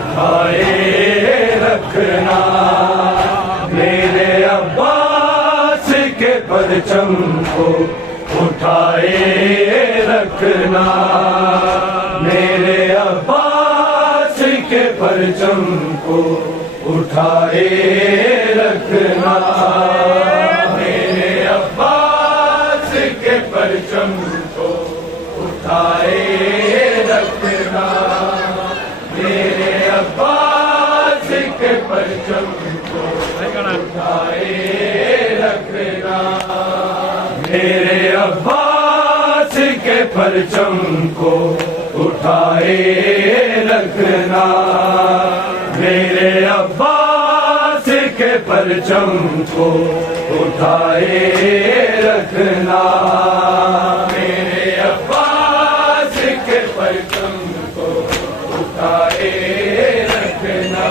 اٹھائے رکھنا میرے عباس کے پرچم کو، اٹھائے رکھنا میرے عباس کے پرچم کو، اٹھائے رکھنا میرے عباس کے پرچم کو، اٹھائے رکھنا میرے عباس کے پرچم کو، اٹھائے رکھنا میرے عباس کے پرچم کو، اٹھائے رکھنا میرے عباس کے پرچم کو، اٹھائے رکھنا میرے عباس کے پرچم کو، اٹھائے رکھنا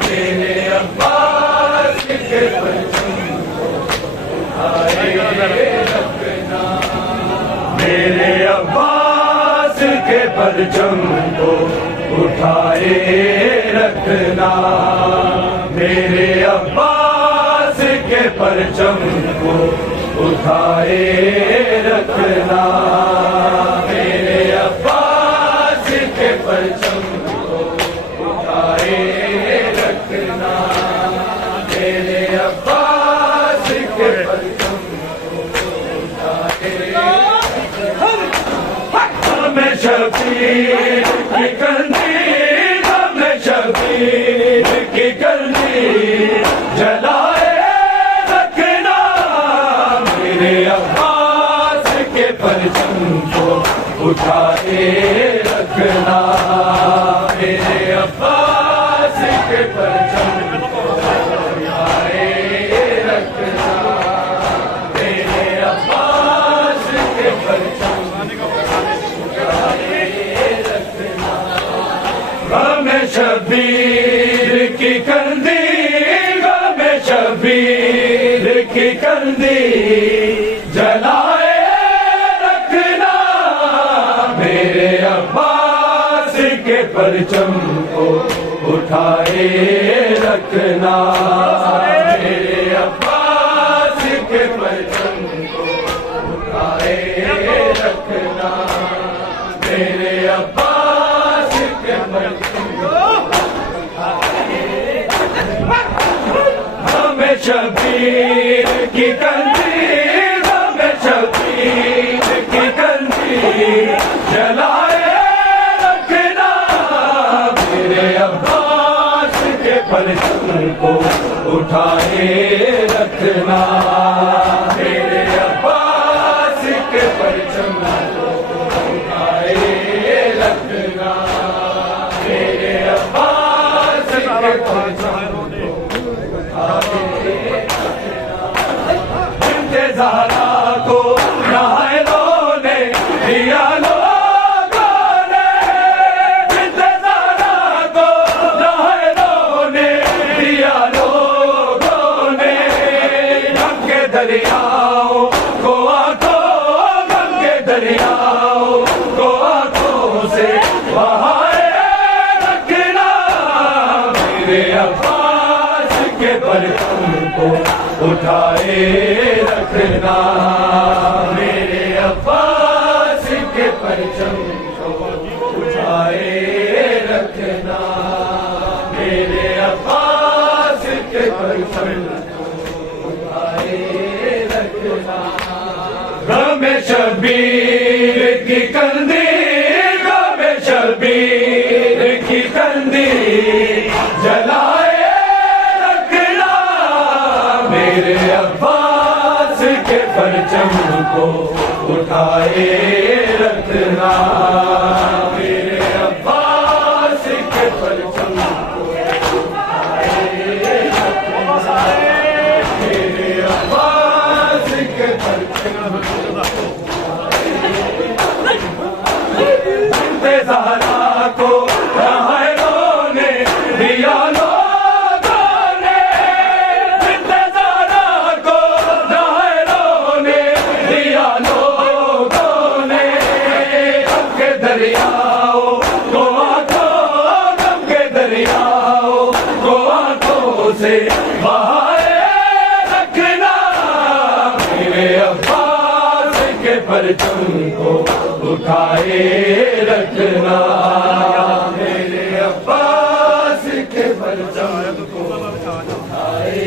میرے عباس کے پرچم کو، اٹھائے رکھنا میرے عباس کے پرچم کو، اٹھائے رکھنا میرے عباس کے پرچم کو، اٹھائے رکھنا میرے عباس کے پرچم کو، اٹھائے رکھنا میرے عباس کے پرچم کو، اٹھائے ہمیں شبیر کی کندیل، ہمیں شبیر کی کندیل جلائے رکھنا میرے عباس کے پرچم کو، اٹھائے رکھنا میرے عباس کے پرچم کو، اٹھائے رکھنا میرے عباس کے پرچم کو، اٹھائے رکھنا غم شبیر کی کندیل، غم شبیر کی کندیل جلائے رکھنا میرے عباس کے پرچم کو، اٹھائے رکھنا میرے عباس کے پرچم کو، اٹھائے رکھنا میرے عباس کے پرچم کو، ہمیں شبیر کی کندیل، ہمیں شبیر کی کندیل جلائے رکھنا میرے عباس کے پرچم کو، اٹھائے رکھنا میرے عباس کے پرچم کو، اٹھائے رکھنا میرے عباس کے پرچم کو، اٹھائے بنت زہرا کو نہائلوں نے دیا لوگوں نے، بنت زہرا کو نہائلوں نے دیا لوگوں نے، غم کے دریاؤں کو آنکھوں، غم کے دریاؤں کو آنکھوں سے بہائے رکھنا میرے عباس کے پرچم کو، اٹھائے رکھنا میرے عباس کے پرچم کو، اٹھائے رکھنا میرے عباس کے پرچم کو، اٹھائے رکھنا غم شبیر کی کندیل، غم شبیر کی کندیل جلائے رکھنا میرے عباس کے پرچم کو، اٹھائے رکھنا میرے عباس کے پرچم کو، اٹھائے رکھنا میرے عباس کے پرچم کو، بنت زہرا کو نہائلوں نے دیا لوگوں نے، بہائے رکھنا میرے عباس کے پرچم کو اٹھائے رکھنا میرے عباس کے پرچم کو اٹھائے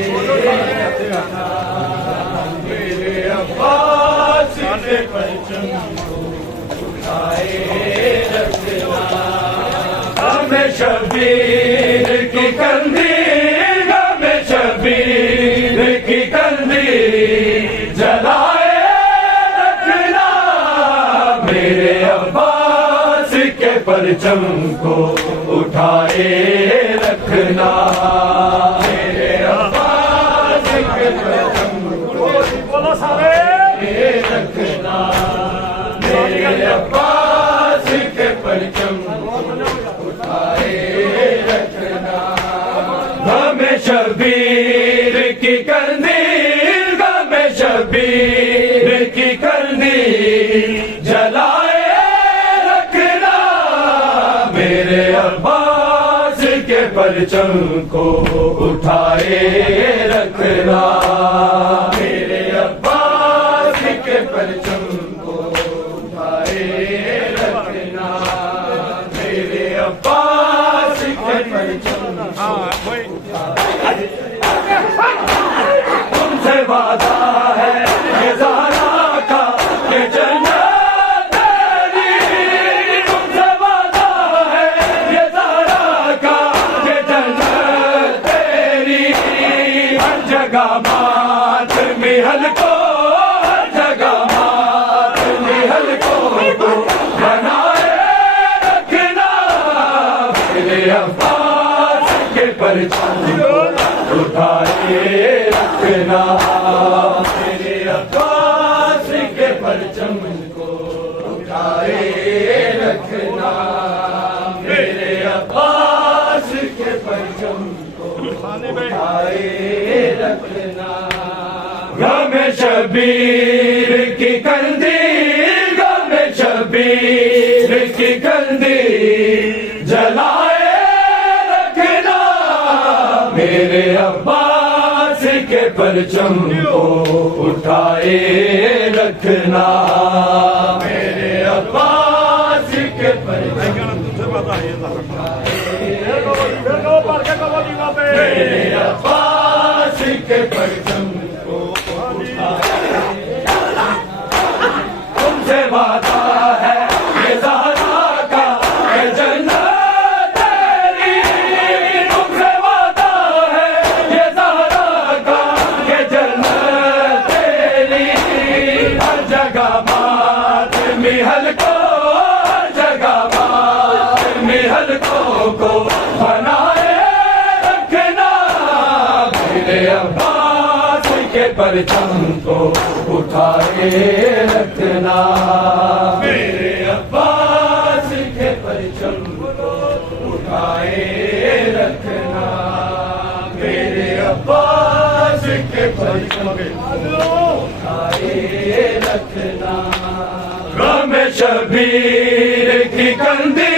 رکھنا میرے عباس کے پرچم کو اٹھائے رکھنا غم شبیر کی کندی غم شبیر کی کندی جلائے رکھنا میرے عباس کے پرچم کو اٹھائے رکھنا میرے عباس کے پرچم کو اٹھائے رکھنا میرے عباس کے پرچم اٹھائے رکھنا غم شبیر کی کندی غم شبیر کی کندی جلائے رکھنا میرے عباس کے پرچم کو اٹھائے رکھنا میرے عباس کے پرچم کو اٹھائے رکھنا میرے عباس کے پرچم کو تم سے وعدہ ہے یہ زہرا کا کہ جنت تیری تم سے وعدہ ہے یہ زہرا کا کہ جنت تیری ہر جگہ ماتمی حلقوں ہر جگہ ماتمی حلقوں کو بنائے رکھنا میرے عباس کے پرچم کو اٹھائے رکھنا میرے عباس کے پرچم کو اٹھائے رکھنا میرے عباس کے پرچم کو اٹھائے رکھنا غم شبیر کی کندی غم شبیر کی کندی جلائے رکھنا میرے عباس کے پرچم کو اٹھائے رکھنا میرے عباس کے پرچم کو میرے عباس کے پرچم کو تم سے وعدہ ہے یہ زہرا کا کہ جنت تیری تم سے وعدہ ہے یہ زہرا کا کہ جنت تیری ہر جگہ ماتمی حلقوں ہر جگہ ماتمی حلقوں کو بنائے رکھنا میرے عباس کے پرچم کو اٹھائے رکھنا میرے عباس کے پرچم کو اٹھائے رکھنا میرے عباس کے پرچم کو اٹھائے رکھنا غم شبیر کی کندی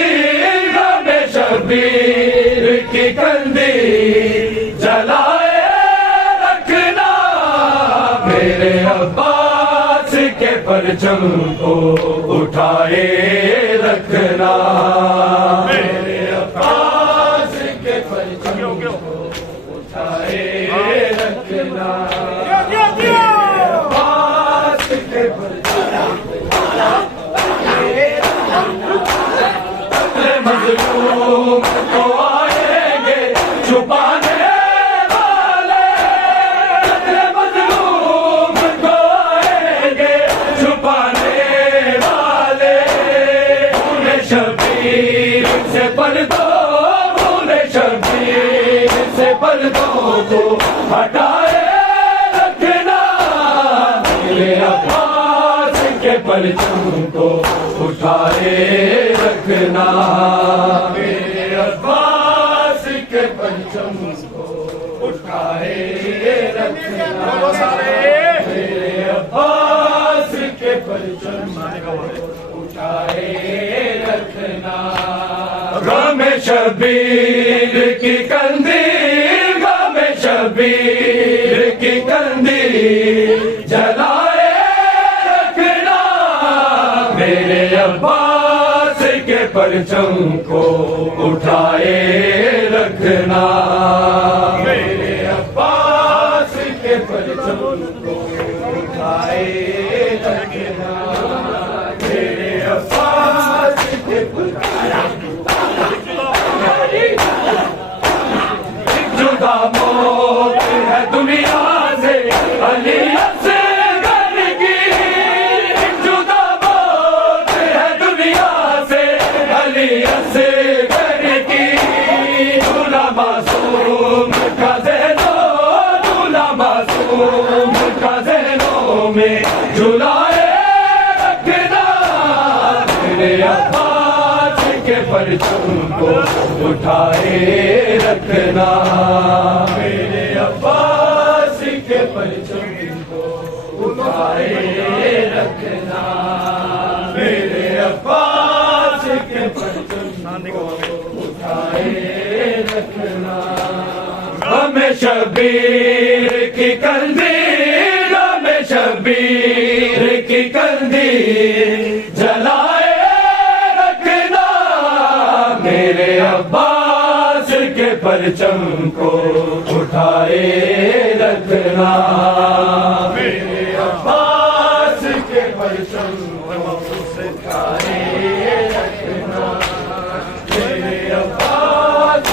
غم شبیر کی کندی جلائے رکھنا میرے عباس کے پرچم کو اٹھائے رکھنا میرے عباس کے پرچم کو اٹھائے رکھنا عباس کے پرچم مظلوم کو آئیں گے چھپانے والے مظلوم کو آئیں گے چھپانے والے انہیں شبیر سے پردوں انہیں شبیر سے پردوں کو ہٹائے رکھنا میرے عباس کے پرچم کو اٹھائے رکھنا میرے عباس کے پرچم کو اٹھائے رکھنا میرے عباس کے پرچم کو اٹھائے رکھنا غم شبیر کی کندی غم شبیر شبیر کی کندی جلائے رکھنا میرے عباس کے پرچم کو اٹھائے رکھنا میرے عباس کے پرچم کو اٹھائے رکھنا میرے عباس کے پرچم جدا موت ہے دنیا سے علی اصغر کی جدا موت ہے دنیا سے علی اصغر کی دولہا معصوم کا ذہنوں دولہا معصوم کا ذہنوں میں جلائے رکھنا میرے عباس کے پرچم کو اٹھائے رکھنا میرے عباس کے پرچم کو اٹھائے رکھنا میرے عباس کے پرچم کو اٹھائے رکھنا غم شبیر کی کندی غم شبیر کی کندی جلائے رکھنا میرے عباس کے پرچم کو اٹھائے رکھنا میرے عباس کے پرچم کو اٹھائے رکھنا میرے عباس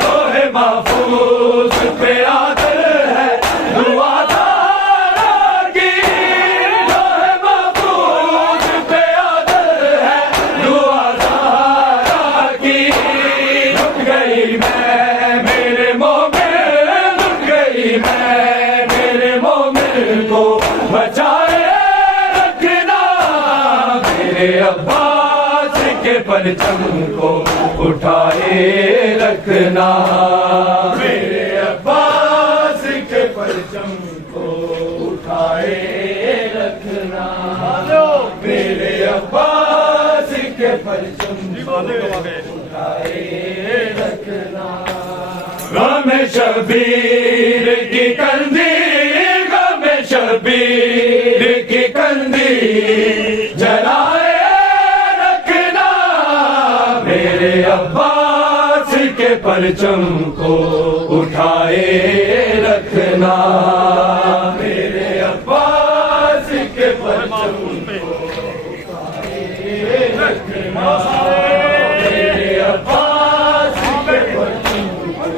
لوح محفوظ پہ عادل ہے دعا دارا کی لوح محفوظ پہ عادل ہے دعا دارا کی لٹ گئی میں میرے مومن لٹ گئی میں میرے مومن کو بچائے رکھنا میرے عباس کے پرچم کو اٹھائے رکھنا میرے عباس کے پرچم کو اٹھائے رکھنا میرے عباس کے پرچم کو اٹھائے رکھنا غم شبیر کی کندی غم شبیر کی کندی جلائے رکھنا میرے عباس کے پرچم کو اٹھائے رکھنا میرے عباس کے پرچم کو اٹھائے رکھنا میرے عباس کے پرچم کو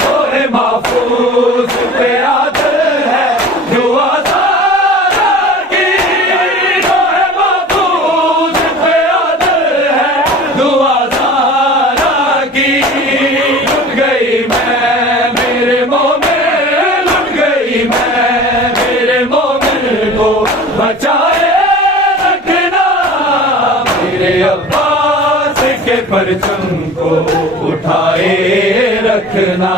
لوح محفوظ پہ عادل ہے دعا دارا کی لوح محفوظ پہ عادل ہے دعا دارا کی لٹ گئی میں میرے مومن لٹ گئی میں میرے مومن کو بچائے رکھنا میرے عباس کے پرچم کو اٹھائے رکھنا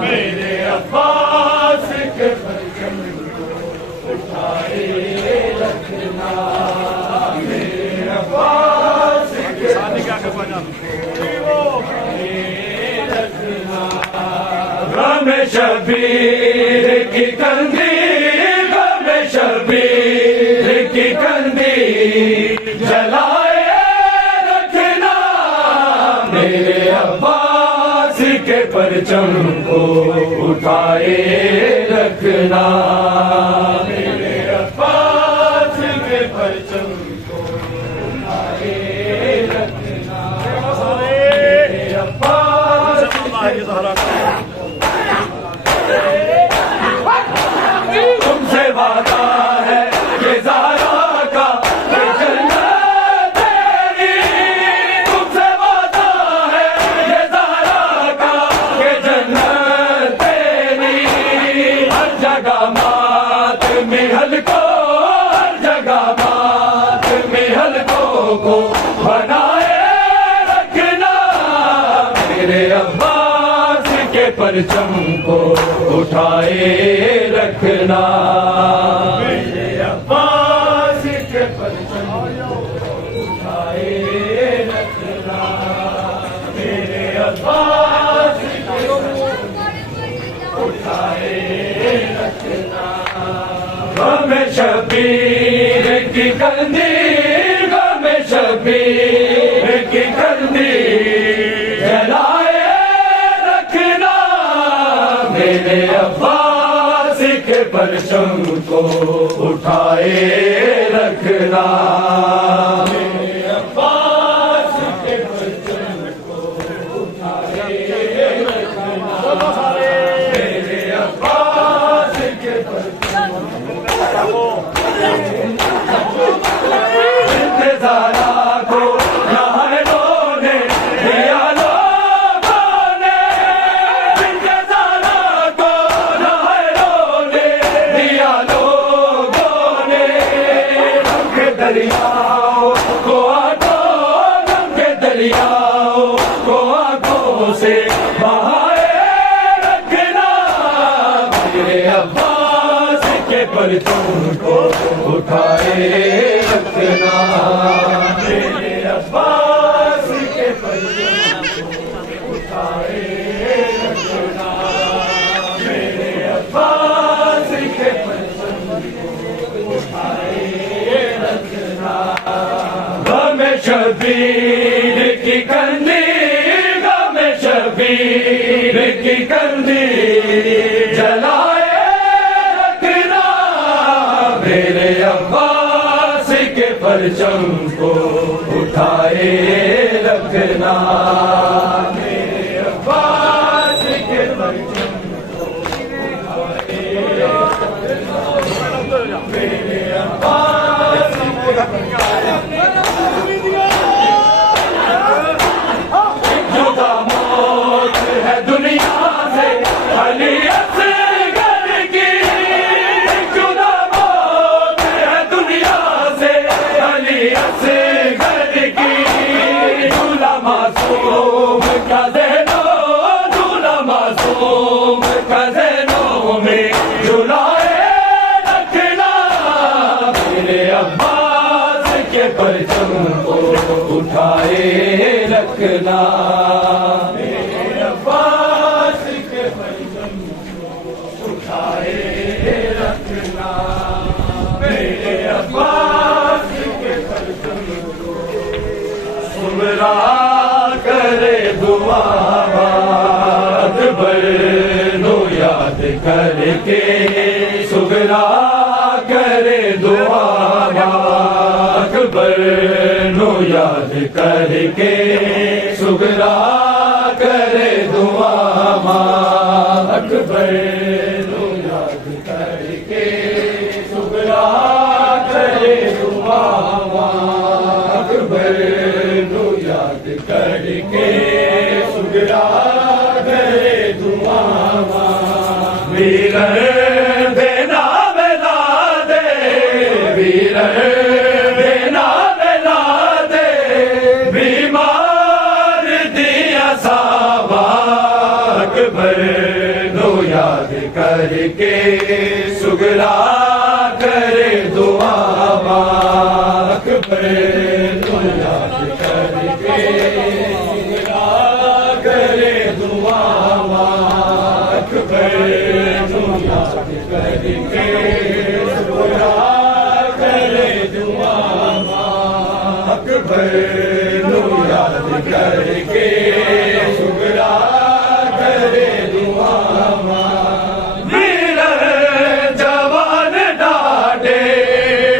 میرے عباس کے پرچم کو اٹھائے رکھنا میرے عباس کے پرچم کو اٹھائے رکھنا غم شبیر کی کندی غم شبیر کی کندی جلائے رکھنا میرے عباس کے پرچم کو اٹھائے رکھنا میرے عباس کے پرچم کو اٹھائے رکھنا میرے عباس تم سے وعدہ ہے یہ زہرا کا کہ جنت تیری تم سے وعدہ ہے یہ زہرا کا کہ جنت تیری ہر جگہ ماتم حلقوں ہر جگہ ماتم حلقوں کو بنائے رکھنا میرے عباس کے پرچم کو اٹھائے رکھنا میرے عباس کے پرچم کو اٹھائے رکھنا میرے عباس اٹھائے رکھنا غم شبیر کی کندی غم شبیر کی کندی جلائے رکھنا میرے عباس کے پرچم کو اٹھائے رکھنا میرے عباس کے پرچم کو اٹھائے رکھنا میرے عباس کے پرچم انتظارہ کو نہروں نے دیا لوگوں نے انتظارہ کو نہروں نے دیا لوگوں نے غم کے دریاؤں کو آنکھوں غم کے دریاؤں کو آنکھوں سے بہائے رکھنا میرے عباس کے پرچم کو اٹھائے رکھنا میرے عباس کے پرچم کو اٹھائے رکھنا میرے عباس کے پرچم کو اٹھائے رکھنا غم شبیر کی کندی غم شبیر کی کندی جلائے رکھنا میرے عباس کے پرچم کو اٹھائے رکھنا میرے عباس کے پرچم کو اٹھائے رکھنا میرے عباس کے جدا موت ہے دنیا سے علی اصغر کی جدا موت ہے دنیا سے علی اصغر کی جھولا معصوم کا ذہنوں جھولا معصوم کا ذہنوں میں جھولائے رکھنا میرے عباس کے پرچم کو اٹھائے رکھنا میرے عباس کے پرچم کو اٹھائے رکھنا میرے عباس کے پرچم کو سمرا کرے دعا اکبر نو یاد کر کے سگرا کرے دعا اکبر نو یاد کر کے سگرا کرے دعا اکبر نو یاد کر کے سگرا کرے دعا اکبر نو یاد کر کے سگرا کرے دعا ویر دینا بلا دے ویر دینا بلا دے بیمار دیا صحابہ اکبر نو یاد کر کے سگرا کرے دعا اکبر نو یاد کر کے سگرا کرے دعا اکبر نو یاد کر کے سگرا کرے دعا اکبر نو یاد کر کے سگرا کرے دعا ویر جوان ڈاڈے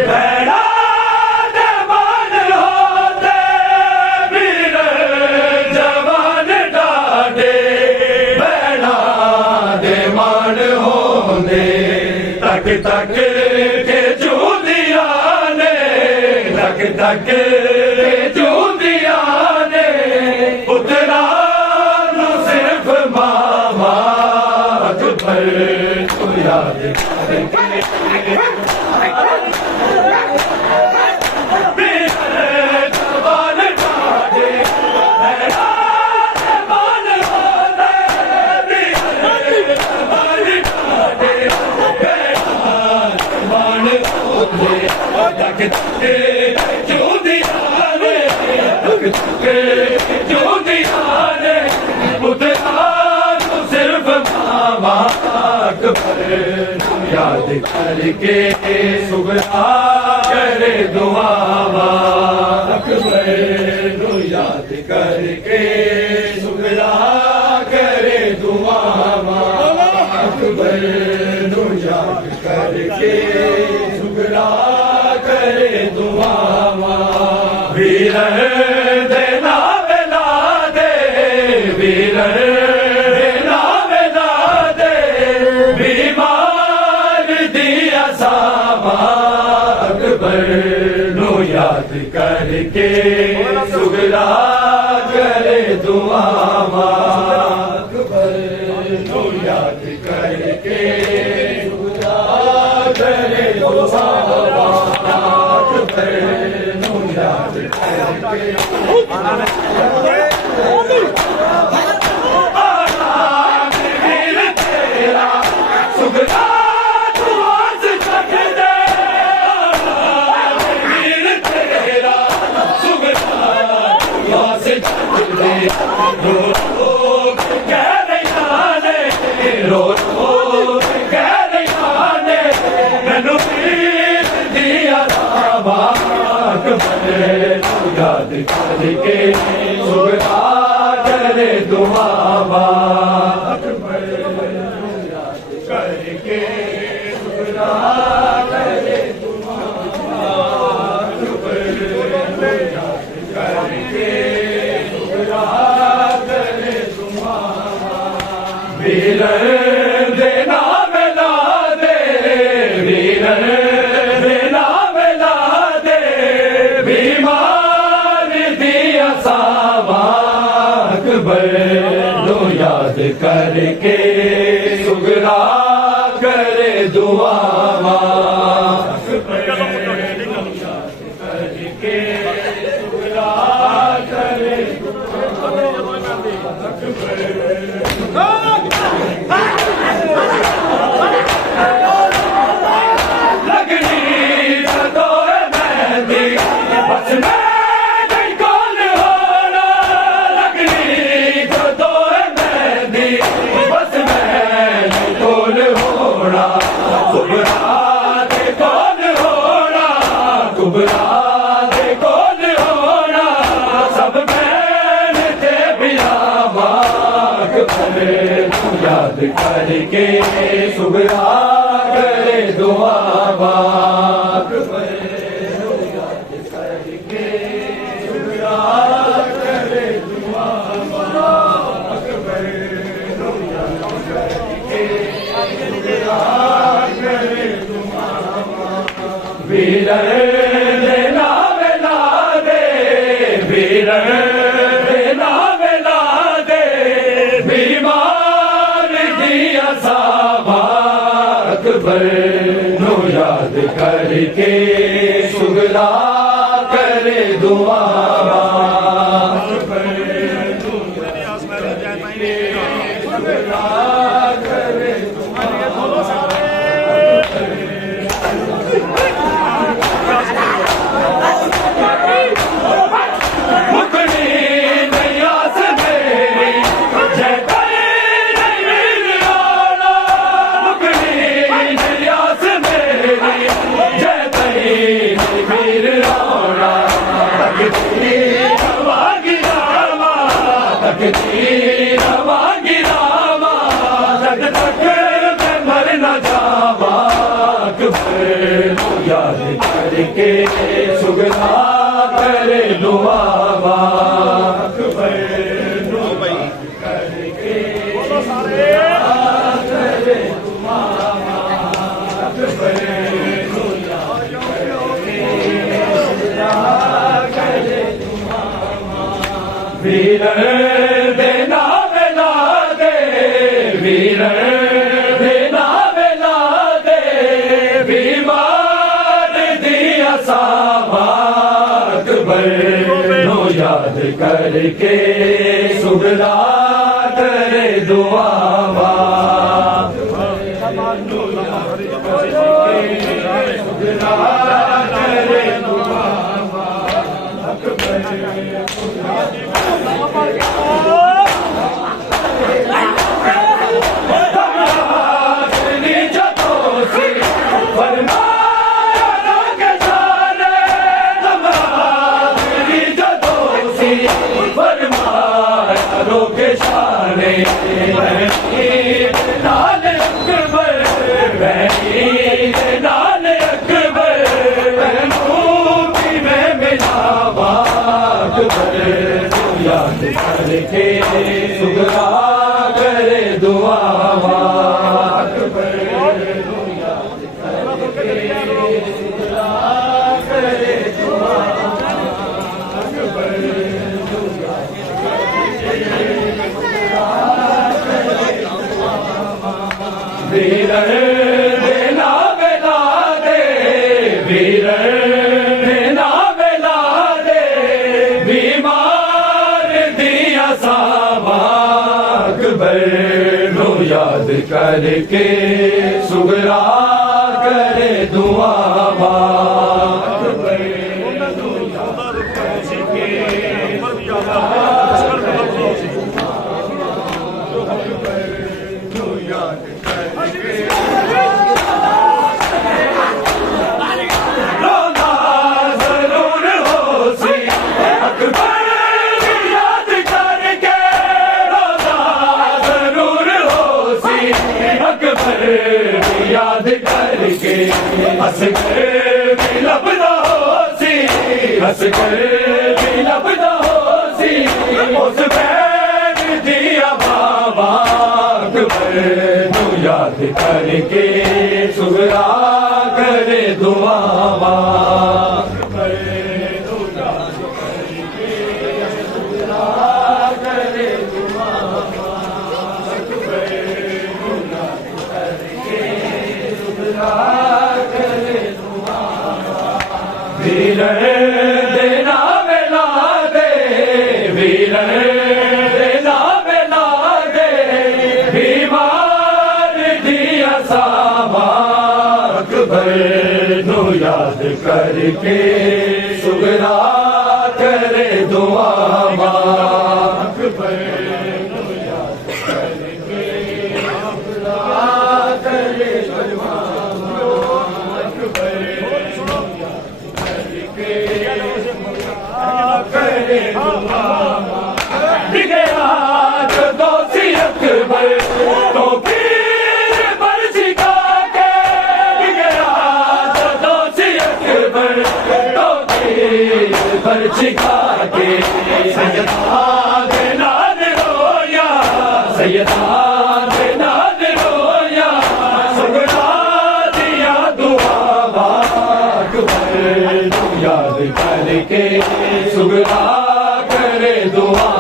بھیڑا جوان ہوتے ویر جوان ڈاڈے بھیڑا دیوان ہوندے تک تک کے چودیا نے تک تک کے چودیا نے اترا نو صرف ماما اکبر تو یاد کر کے جوان ڈاڈے بھیڑا جوان ہوتے جوان ڈاڈے بھیڑا جوان ہوتے تک تک چودیا نے جو دیا نے پترا تو صرف ماما اکبر یاد کر کے سغرا کرے دعا اکبر یاد کر کے سغرا کرے دعا اکبر یاد کر کے سغرا کرے دعا ویر دینا بلا دے ویر دینا بلا دے بیمار دیا ساما اکبر نو یاد کر کے سغرا کرے دعا اکبر نو یاد کر کے سغرا کرے دعا اکبر نو یاد کر کے یاد کر کے سغرا کرے دعا اکبر یاد کر کے سغرا کرے دعا اکبر یاد کر کے سغرا کرے دعا ویر دینا ملا دے ویر دینا ملا دے بیمار دیا ساما اکبر نو یاد کر کے سغرا کرے دعا اکبر یاد کر کے سغرا کرے لگنی تو مہندی بس میں نہیں کون ہونا لگنی تو مہندی بس میں نہیں کون ہونا کبرا دے کون ہونا کبرا دے کون ہونا سب بہن تھے بلا اکبر یاد کر کے سغرا کرے دعا اکبر یاد کر کے سغرا کرے دعا اکبر یاد کر کے سغرا کرے دعا ویر دینا ملا دے ویر دینا ملا دے بیمار دیا ساما اکبر نو یاد کر کے سغرا کرے دعا اکبر نو یاد کر کے سغرا کرے دعا یاد کر کے سغرا کرے دعا اکبر کر کے سغرا کرے دعا اکبر ویر دینا ملا دے ویر دینا ملا دے بیمار دیا ساما اکبر نو یاد کر کے سغرا کرے دعا سغرا کرے دعا اکبر لال اکبر لال اکبر میں ملا اکبر یاد کر کے سگرا کرے دعا اکبر یاد کر کے سگرا کرے دعا اکبر ویرن دینا بلا دے ویرن دینا بلا دے بیمار دیا ساما اکبر نو یاد کر کے سگرا کرے دعا اکبر نو یاد کر کے یاد کر کے ہنس کر بھی لب نہ ہو سی ہنس کر بھی لب نہ ہو سی اس پیر دیا بابا اکبر تو یاد کر کے سگرا کرے دعا اکبر تو یاد کر کے سگرا کرے دعا ویرن دینا بلا دے ویرن دینا بلا دے بیمار دیا ساما اکبر نو یاد کر کے سگرا کرے دعا اکبر نو یاد کر کے سگرا کرے دعا اکبر تو پیر پر سکھا کے گیا دوسی اکبر تو پیر پر سکھا کے سیدان ناد رویا سیدان ناد رویا سگرا دیا دعا اکبر یاد کر کے سگرا کرے دعا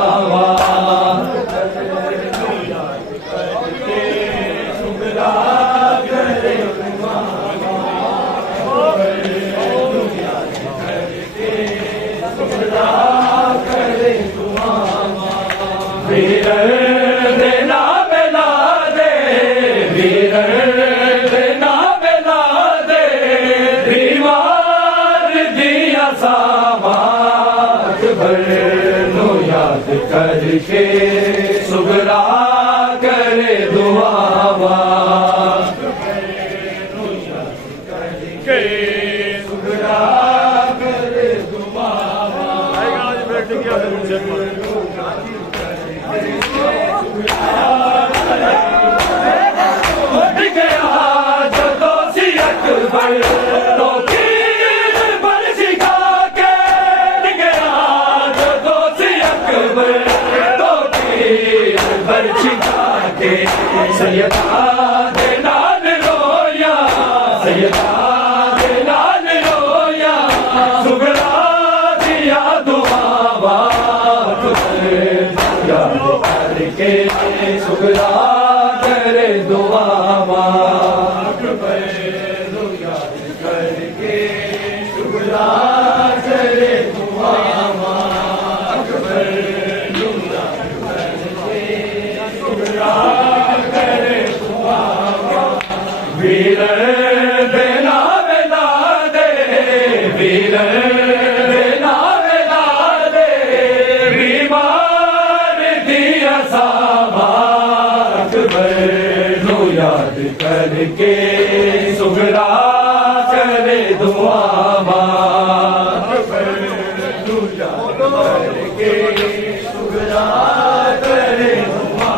ویرن دینا بلا دے ویرن دینا بلا دے بیمار دیا ساما اکبر نو یاد کر کے سگرا کرے دعا نو یاد کر کے سگرا کرے دعا اکبر تو پیر پر سکھا کے گیا دوسی اکبر تو پیر پر سکھا کے سیدان نال رویا سیدان نال رویا سگرا دیا دعا اکبر یاد کر کے سگرا کرے دعا اکبر ویرن دینا بلا دے ویرن دینا بلا دے بیمار دیا ساما اکبر نو یاد کر کے سگرا کرے دعا اکبر نو یاد کر کے سگرا کرے دعا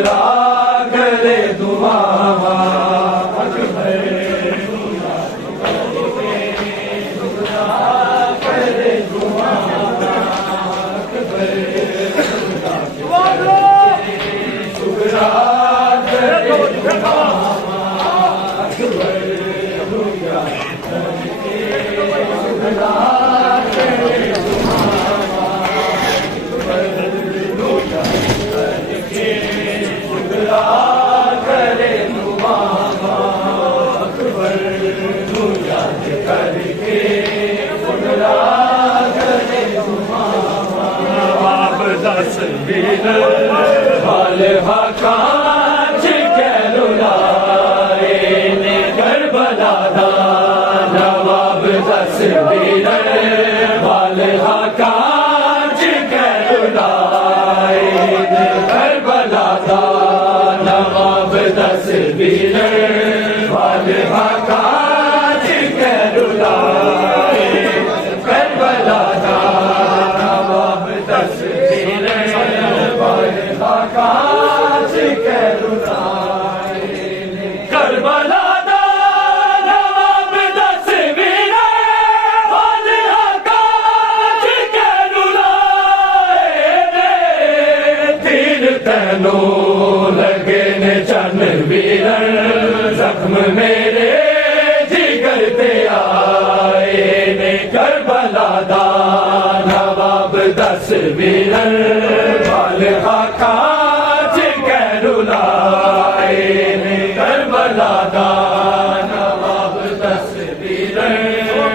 شکرا کرے دعا زخم میرے جگر تے آئے نے کربلا دا نواب دس ویرن والہا کاج کہہ رلائے نے کربلا دا نواب دس ویرن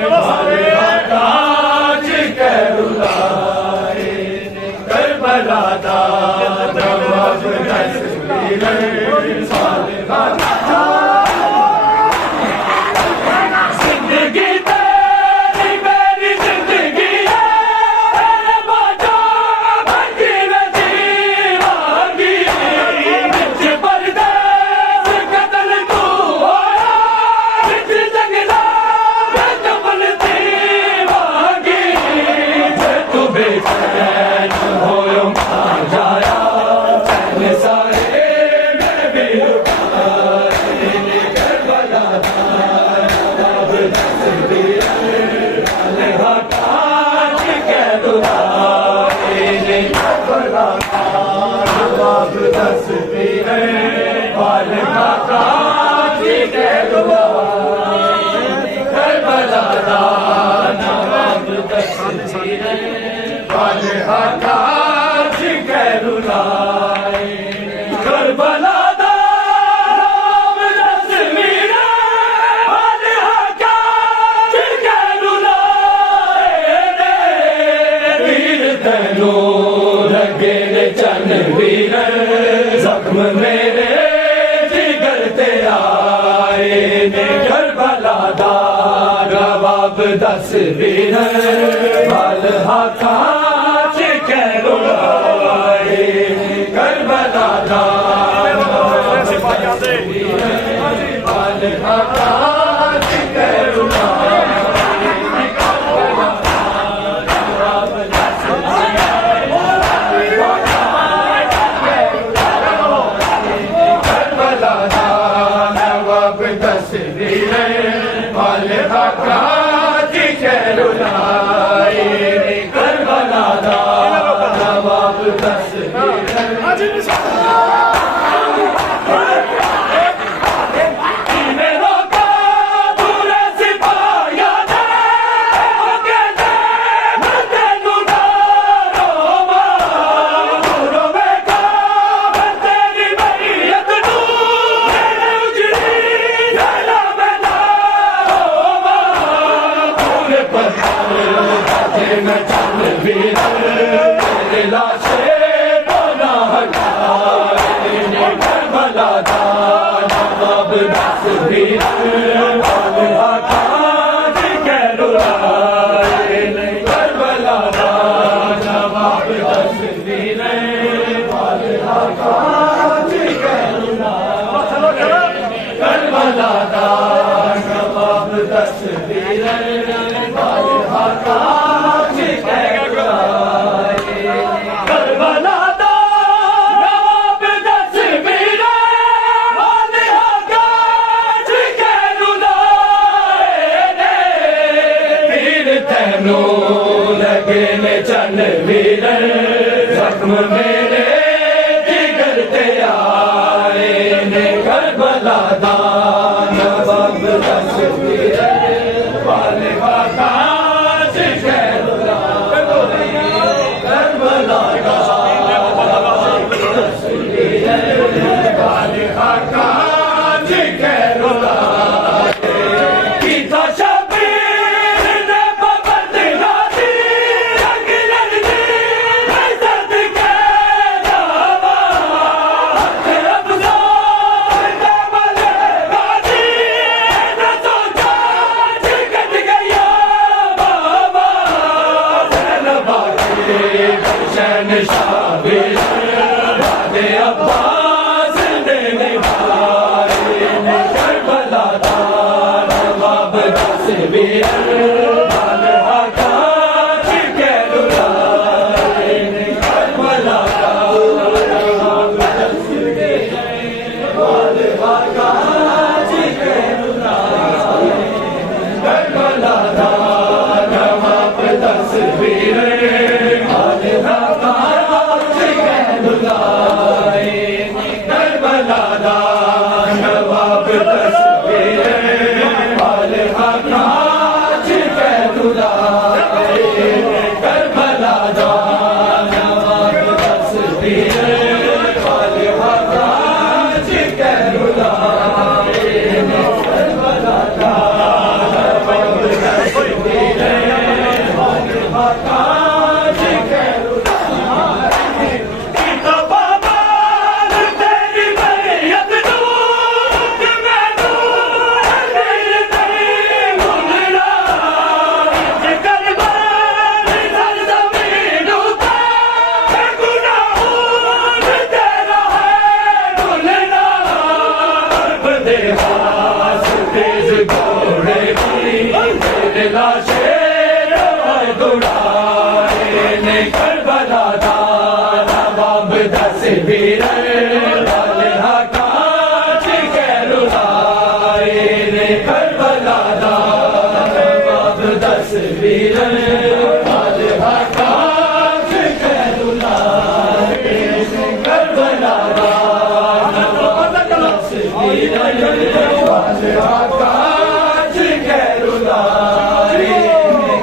والہا کاج کہہ رلائے نے کربلا دا نواب دس ویرن زخم میرے جگر تے آئے نے کربلا دا نواب دس ویرن والہا کاج کہہ رلائے کربلا دا نواب دس ویرن والہا کاج کہہ رلائے کربلا دا نواب دس چند ویرن زخم میرے جگر تے آئے نے کربلا دا نواب دس ویرن والے واقع شکر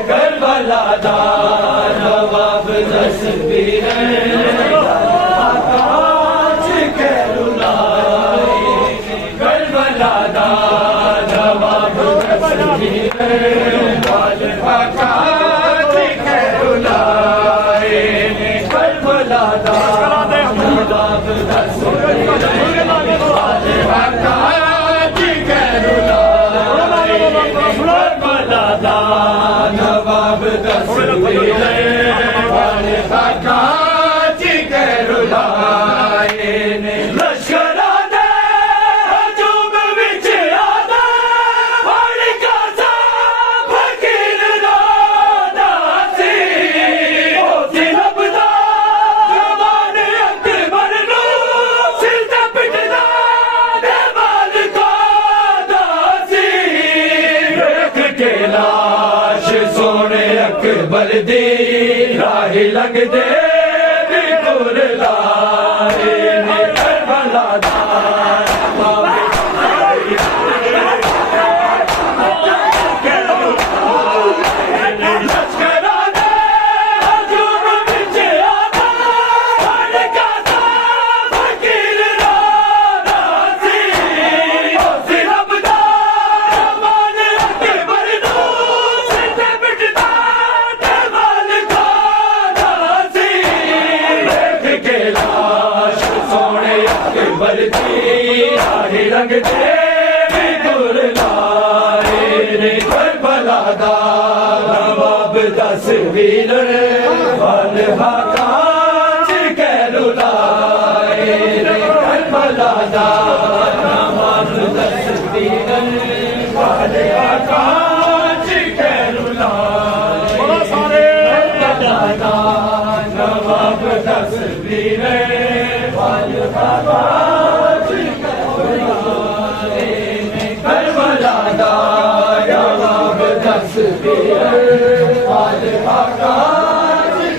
کربلا دا نواب دس ویرن والے واقع شکر دی راہ لگ دے بکر لائے کربلا دا رنگ دے بکر لائے کربلا دا نواب دس ویرن والہا کاج کہلو لائے کربلا دا نواب دس ویرن والہا کاج کہلو لائے کربلا دا نواب دس ویرن والہا کاج کربلا دا نواب دس ویرن والہا کاج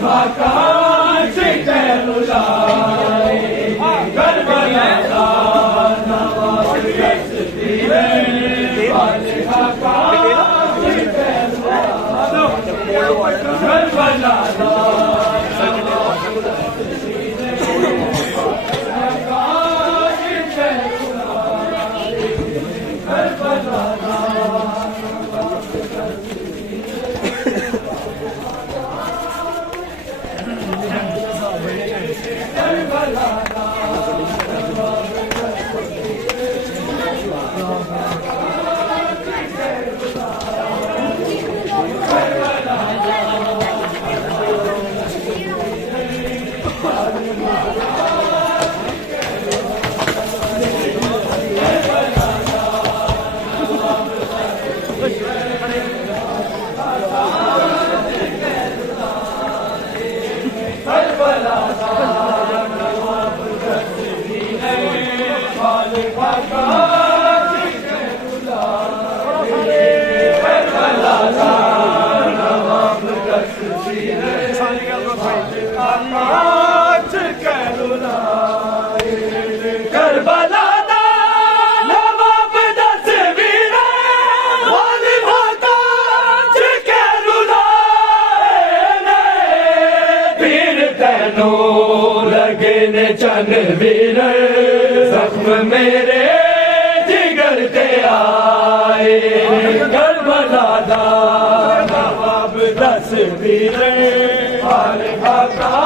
خاکا شکر لائے کربلا دا نواب تصویر وال خاکا شکر لائے کربلا دا کربلا دا نواب تصویر وال خاکا شکر لائے پیر تینوں لگے نے چند ویر زخم میرے جگر تے آئے کربلا دا نواب تصویر وال خاکا